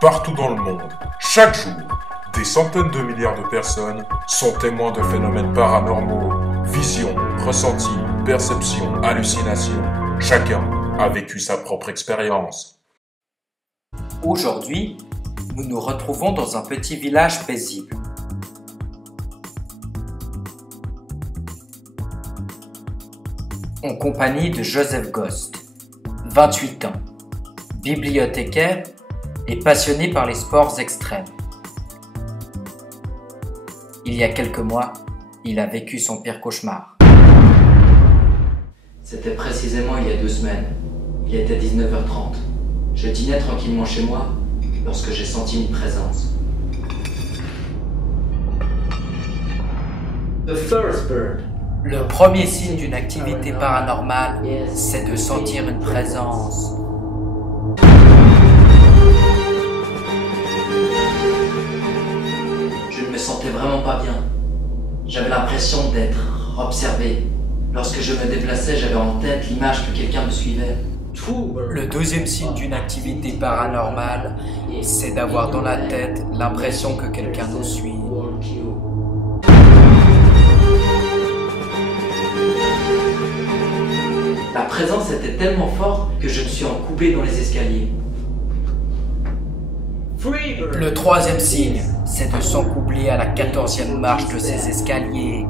Partout dans le monde, chaque jour, des centaines de milliards de personnes sont témoins de phénomènes paranormaux, visions, ressentis, perceptions, hallucinations. Chacun a vécu sa propre expérience. Aujourd'hui, nous nous retrouvons dans un petit village paisible. En compagnie de Joseph Ghost, 28 ans, bibliothécaire et passionné par les sports extrêmes. Il y a quelques mois, il a vécu son pire cauchemar. C'était précisément il y a 2 semaines. Il était 19h30. Je dînais tranquillement chez moi lorsque j'ai senti une présence. The first bird. Le premier signe d'une activité paranormale, c'est de sentir une présence. Je ne me sentais vraiment pas bien. J'avais l'impression d'être observé. Lorsque je me déplaçais, j'avais en tête l'image que quelqu'un me suivait. Le deuxième signe d'une activité paranormale, c'est d'avoir dans la tête l'impression que quelqu'un nous suit. La présence était tellement forte que je me suis encoubé dans les escaliers. Le troisième signe, c'est de s'encoubler à la 14e marche de ces escaliers.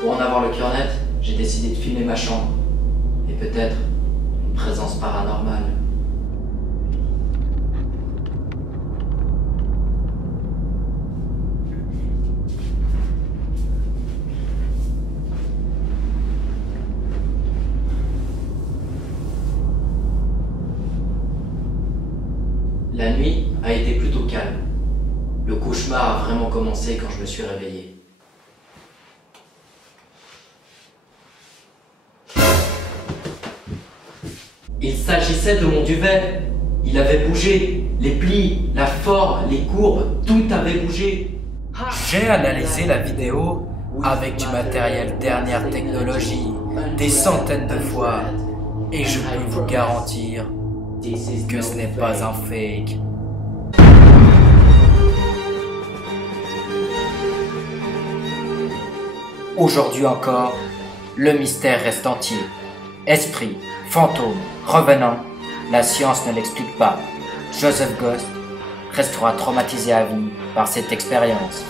Pour en avoir le cœur net, j'ai décidé de filmer ma chambre. Et peut-être une présence paranormale. La nuit a été plutôt calme. Le cauchemar a vraiment commencé quand je me suis réveillé. Il s'agissait de mon duvet. Il avait bougé. Les plis, la forme, les courbes, tout avait bougé. J'ai analysé la vidéo avec du matériel dernière technologie, des centaines de fois, et je peux vous garantir que ce n'est pas un fake. Aujourd'hui encore, le mystère reste entier. Esprit, fantôme, revenant, la science ne l'explique pas. Joseph Ghost restera traumatisé à vie par cette expérience.